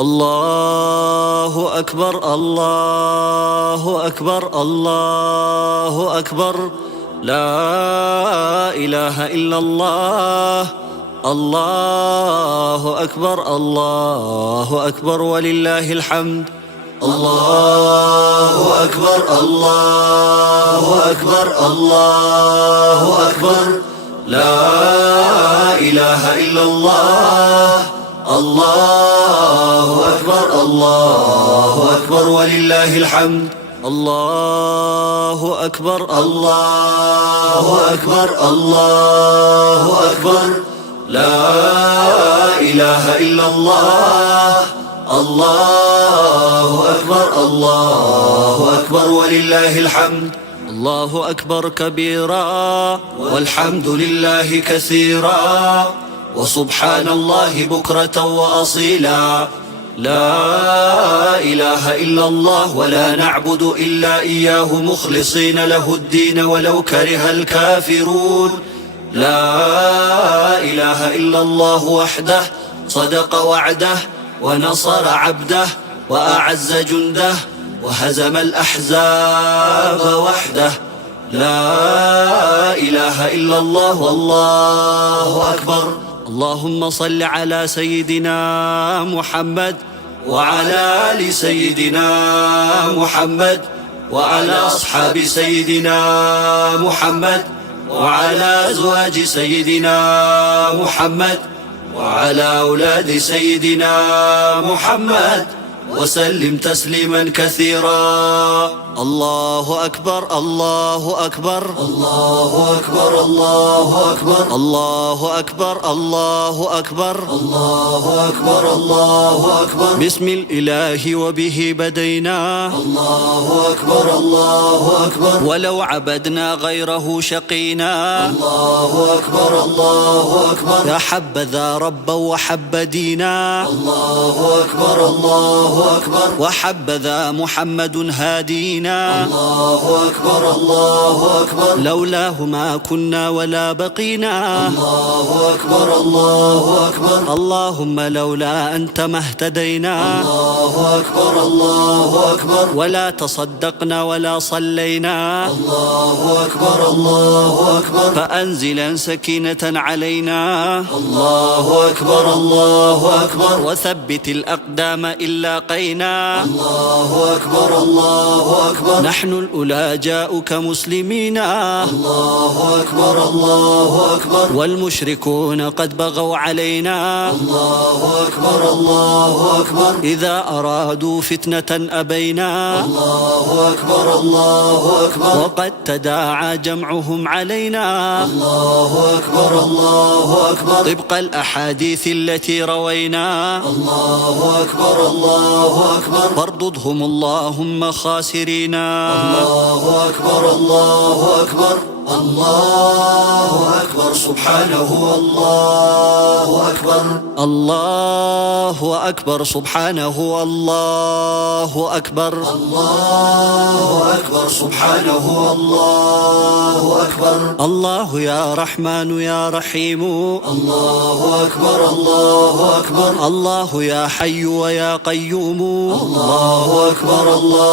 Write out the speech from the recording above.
الله أكبر الله أكبر الله أكبر. لا إله إلا الله. الله أكبر الله أكبر ولله الحمد. الله أكبر الله أكبر الله أكبر. لا إله إلا الله. الله أكبر الله أكبر ولله الحمد. الله أكبر الله أكبر الله أكبر. لا إله إلا الله. الله أكبر الله أكبر ولله الحمد. الله أكبر كبيرا والحمد لله كثيرا وسبحان الله بكرة وأصيلا. لا إله إلا الله ولا نعبد إلا إياه مخلصين له الدين ولو كره الكافرون. لا إله إلا الله وحده صدق وعده ونصر عبده وأعز جنده وهزم الأحزاب وحده. لا إله إلا الله والله أكبر. اللهم صل على سيدنا محمد وعلى آل سيدنا محمد وعلى أصحاب سيدنا محمد وعلى أزواج سيدنا محمد وعلى أولاد سيدنا محمد وسلم تسليما كثيرا. الله أكبر الله أكبر الله أكبر الله أكبر الله أكبر الله أكبر الله أكبر الله أكبر. بسم الإله وبه بدينا. الله أكبر الله أكبر. ولو عبدنا غيره شقينا. الله أكبر الله أكبر. يا حبذا ربا وحب دينا. الله أكبر الله أكبر. وحبذا محمد هادينا. الله أكبر الله أكبر. لولاه ما كنا ولا بقينا. الله أكبر الله أكبر. اللهم لولا أنت ما اهتدينا. الله أكبر الله أكبر. ولا تصدقنا ولا صلينا. الله أكبر الله أكبر. فأنزلا سكينة علينا. الله أكبر الله أكبر. وثبت الأقدام إن لاقينا. الله أكبر الله أكبر. نحن الأولى جاءك مسلمين. الله أكبر الله أكبر. والمشركون قد بغوا علينا. الله أكبر الله أكبر. إذا أرادوا فتنة أبينا. الله أكبر الله أكبر. وقد تداعى جمعهم علينا. الله أكبر الله أكبر. طبق الأحاديث التي روينا. الله أكبر الله أكبر. فارضهم اللهم خاسرين. الله أكبر الله أكبر. الله أكبر سبحانه. الله أكبر. الله أكبر سبحانه. الله أكبر. الله أكبر سبحانه. الله أكبر. الله يا رحمن يا رحيم. الله أكبر الله أكبر. الله يا حي ويا قيوم. الله أكبر الله